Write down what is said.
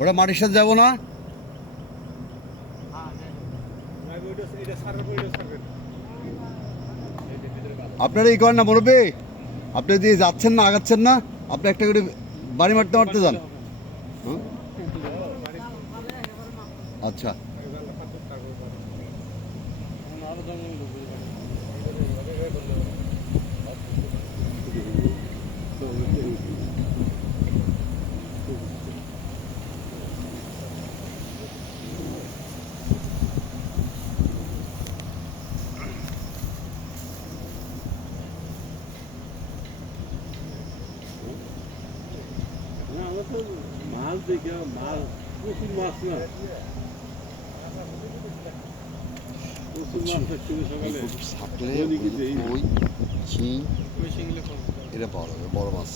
ওটা মাটির সাথে যাবো না? আপনারা এই করেন না মুরব্বী, আপনি দিয়ে যাচ্ছেন না, আগাচ্ছেন না, আপনি একটা করে বাড়ি মারতে মারতে যান। আচ্ছা, মাছ দেখে মাছ প্রচুর মাছ না, প্রচুর মাছ থাকছিল সকালে। থাকলে এটা বড় বড় মাছ।